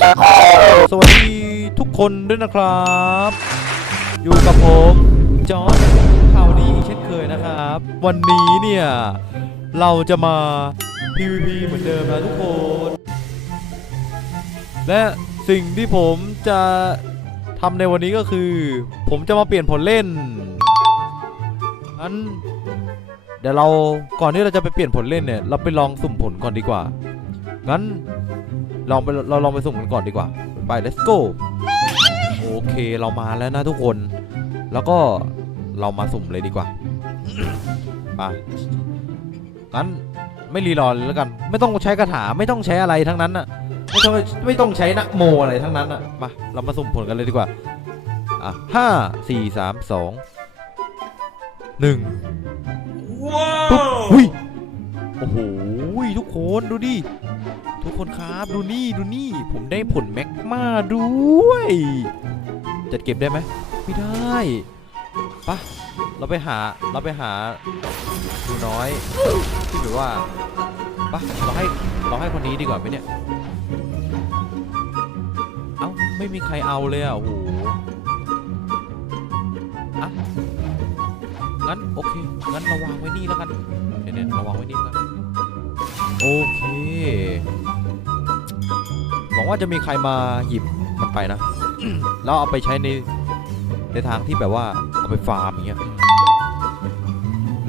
สวัสดีทุกคนด้วยนะครับ อยู่กับผมจอร์ดข่าวดีอีกเช่นเคยนะครับ วันนี้เนี่ย เราจะมา PVP เหมือนเดิมนะทุกคน และสิ่งที่ผมจะทำในวันนี้ก็คือ ผมจะมาเปลี่ยนผลเล่นงั้นเดี๋ยวเราก่อนที่เราจะไปเปลี่ยนผลเล่นเนี่ย เราไปลองสุ่มผลก่อนดีกว่า งั้น ลองไปเราลองไปสุ่มกันก่อนดีกว่า ไป let's go โอเคเรามาแล้วนะทุกคน แล้วก็เรามาสุ่มเลยดีกว่าไปงั้นไม่รีรอเลยแล้วกัน ไม่ต้องใช้คาถาไม่ต้องใช้อะไรทั้งนั้นอะไม่ต้องไม่ต้องใช้นะโมอะไรทั้งนั้นอะมาเรามาสุ่มผลกันเลยดีกว่าอะห้าสี่สามสองหนึ่งปุ๊บหุยโอ้โหทุกคนดูดิ ทุกคนครับดูนี่ดูนี่ ผมได้ผลแม็กมาด้วยจะเก็บได้ไหมไม่ได้ปะเราไปหาเราไปหาดูน้อยที่แบบว่าปะเราให้เราให้คนนี้ดีกว่าไหมเนี่ยเอ้าไม่มีใครเอาเลยอะโอ้โหอะงั้นโอเคงั้นเราวางไว้นี่แล้วกันเดี๋ยเราวางไว้นี่แล้วกันโอเค วังว่าจะมีใครมาหยิบมันไปนะ แล้วเอาไปใช้ในในทางที่แบบว่าเอาไปฟาร์มอย่างเงี้ย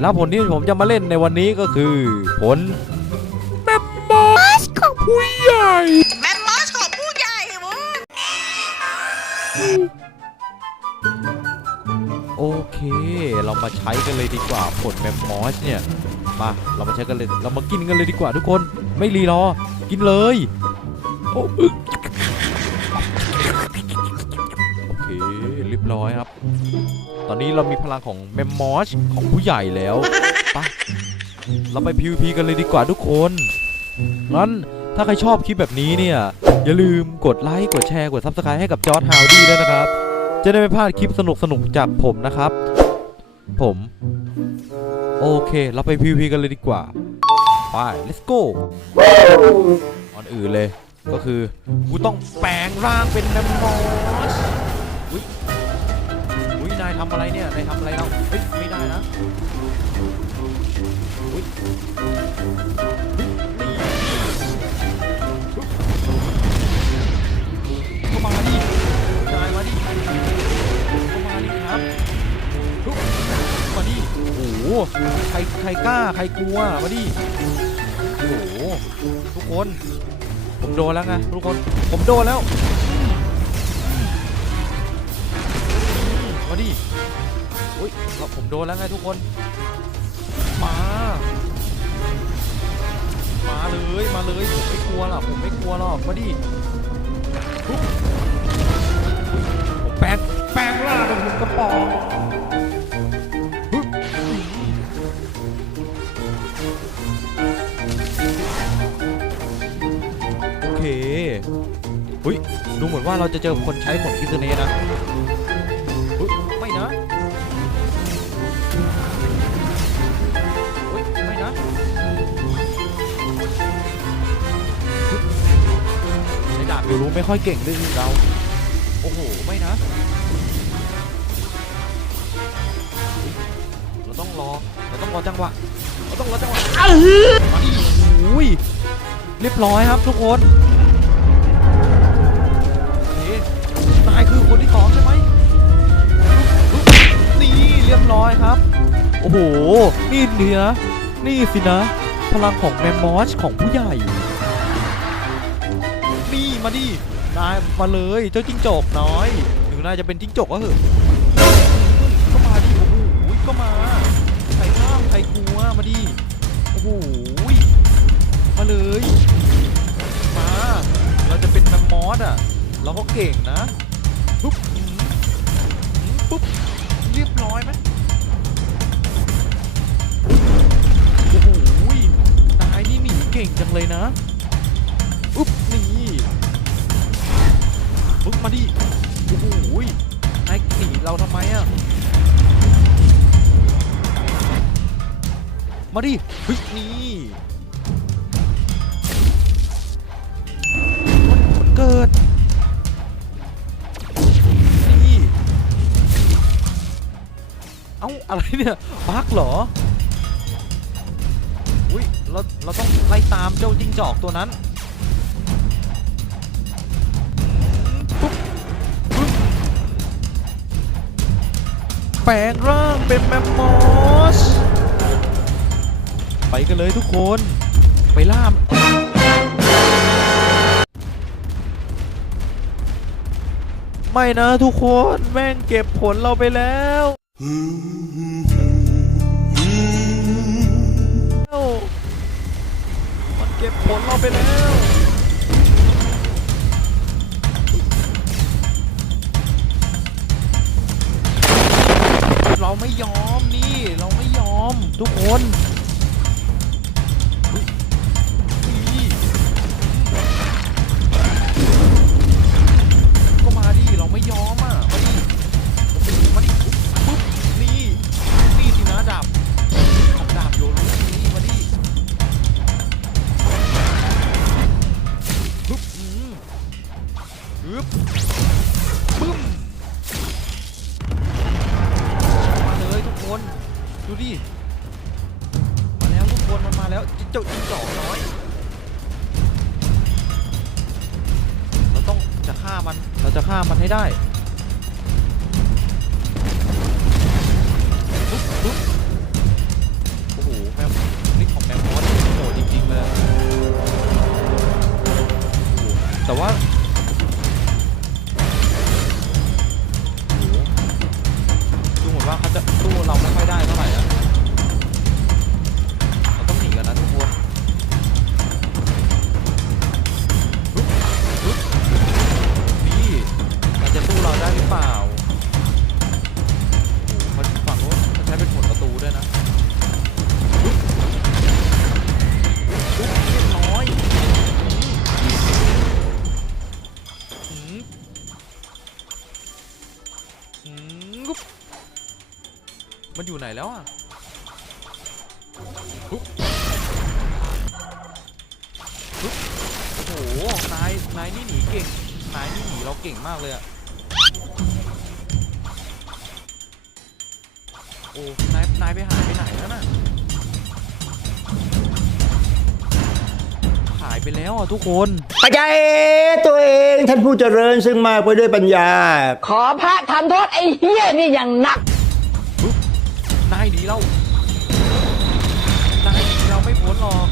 แล้วผลที่ผมจะมาเล่นในวันนี้ก็คือ ผลแมมมอสของผู้ใหญ่แมมมอสของผู้ใหญ่เว้ยโอเค เรามาใช้กันเลยดีกว่าผลแมมมอสเนี่ย มา เรามาใช้กันเลย เรามากินกันเลยดีกว่าทุกคน ไม่รีรอ กินเลย โอเคเรียบร้อยครับ ตอนนี้เรามีพลังของแมมมอสของผู้ใหญ่แล้วไปะเราไป PVP กันเลยดีกว่าทุกคนงั้นถ้าใครชอบคลิปแบบนี้เนี่ย อย่าลืมกดไลค์ กดแชร์ กด Subscribe ให้กับจอร์ดฮาวดี้ด้วยนะครับ จะได้ไม่พลาดคลิปสนุกสนุกๆจากผมนะครับ ผม โอเค เราไป PVP กันเลยดีกว่า ไป let's go ก่อนอื่นเลย ก็คือกูต้องแปลงร่างเป็นแมมมอสอุ้ยอุ้ยนายทำอะไรเนี่ย นายทำอะไรเราเฮ้ยไม่ได้นะอุ้ยเข้ามาดินายมาดิเข้ามาดิครับลุกมาดิโอ้โหใครใครกล้าใครกลัวมาดิโอ้โหทุกคน ผมโดนแล้วไงทุกคน ผมโดนแล้วมาดิอุ้ยเราผมโดนแล้วไงทุกคน มา มาเลยมาเลยผมไม่กลัวหรอกผมไม่กลัวหรอกมาดิผมแปลงแปลงร่างเป็นหุ่นกระป๋อง ดูเหมือนว่าเราจะเจอคนใช้ผลคิสเนนะอุ๊ยไม่นะอุ๊ยไม่นะอุ๊ยใช้ดาบอยู่รู้ไม่ค่อยเก่งด้วยสิเรา โอ้โห ไม่นะอุ๊ยเราต้องรอ เราต้องรอจังหวะ เราต้องรอจังหวะมาดิอุ้ยเรียบร้อยครับทุกคน คนที่สองใช่ไหมนี่เรียบร้อยครับ โอ้โห นี่ดีนะนี่สินะ พลังของแมมมอสของผู้ใหญ่ นี่มาดินายมาเลยเจ้าจิ้งจกน้อยถึงนายจะเป็นจิ้งจกก็เถอะก็มาดิโอ้โหก็มาใครข้ามใครกลัวมาดิโอ้โหมาเลย มา เราจะเป็นแมมมอสอะ เราก็เก่งนะ ปุ๊บอืมอืมปุ๊บเรียบร้อยไหมโอ้โหนายนี่หนีเก่งจังเลยนะอุ๊บนี่ปุ๊บมาดิโอ้โหนายหนีเราทำไมอะมาดิเฮ้ยนี่มันเกิด อะไรเนี่ยบั๊กเหรออุ้ยเราเราต้องไล่ตามเจ้าจิ้งจอกตัวนั้นปุ๊บปุ๊บแปลงร่างเป็นแมมมอสไปกันเลยทุกคน ไปล่ามไม่นะทุกคนแม่งเก็บผลเราไปแล้ว นเก็บผลเราไปแล้วเราไม่ยอมนี่ เราไม่ยอมทุกคน จะฆ่ามันให้ได้ ไหนแล้วอะปุ๊บปุ๊บโอ้โห นาย นายนี่หนีเก่ง นายนี่หนีเราเก่งมากเลยอะ โอ้ นาย นายไปหายไปไหนแล้วน่ะ หายไปแล้วอะทุกคนปัจจัยตัวเองท่านผู้เจริญซึ่งมากไปด้วยปัญญา ขอพระทำโทษไอ้เฮี้ยนี่อย่างหนัก นายหนีเรานายหนีเราไม่พ้นหรอก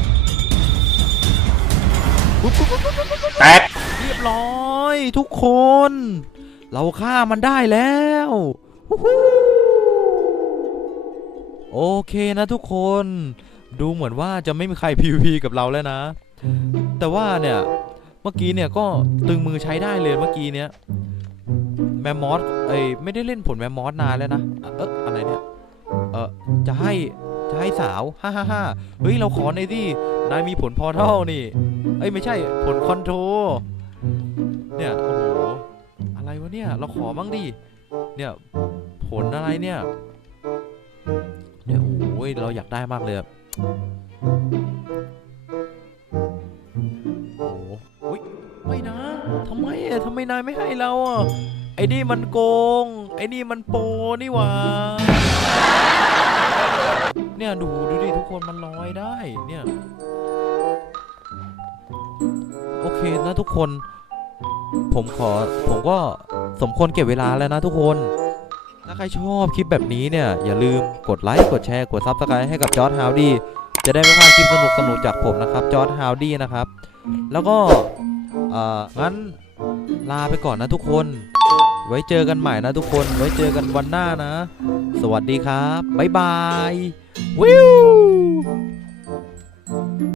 ปุ๊บปุ๊บปุ๊บปุ๊บปุ๊บปุ๊บแตกเรียบร้อยทุกคน เราฆ่ามันได้แล้วฮู้ฮู้โอเคนะทุกคนดูเหมือนว่าจะไม่มีใคร PVP กับเราแล้วนะ แต่ว่าเนี่ย เมื่อกี้เนี่ยก็ตึงมือใช้ได้เลยเมื่อกี้เนี่ยแมมมอสเอ้ยไม่ได้เล่นผลแมมมอสนานแล้วนะ เอ๊ะอะไรเนี่ยเอจะให้จะให้สาวฮ่าฮ่าฮ่าเฮ้ย เราขอในที่นายมีผลพอร์ทัลนี่ เอ้ย ไม่ใช่ผลคอนโทรเนี่ย โอ้โห อะไรวะเนี่ย เราขอบ้างดิ เนี่ย ผลอะไรเนี่ย เนี่ย โอ้ยเราอยากได้มากเลยโอ้โหอุ๊ยไม่นะทำไมอะทำไมนายไม่ให้เราอะ ไอ้นี่มันโกง ไอ้นี่มันโปนี่หว่า เนี่ยดูดูดิทุกคนมันลอยได้เนี่ยโอเคนะทุกคน ผมขอผมก็สมควรเก็บเวลาแล้วนะทุกคน ถ้าใครชอบคลิปแบบนี้เนี่ย อย่าลืมกดไลค์กดแชร์กดซับสไครต์ให้กับจอร์ดฮาวดี้จะได้ไม่พลาดคลิปสนุกสนุกจากผมนะครับจอร์ดฮาวดี้นะครับ แล้วก็เอองั้นลาไปก่อนนะทุกคน ไว้เจอกันใหม่นะทุกคน ไว้เจอกันวันหน้านะ สวัสดีครับ บ๊ายบาย วิว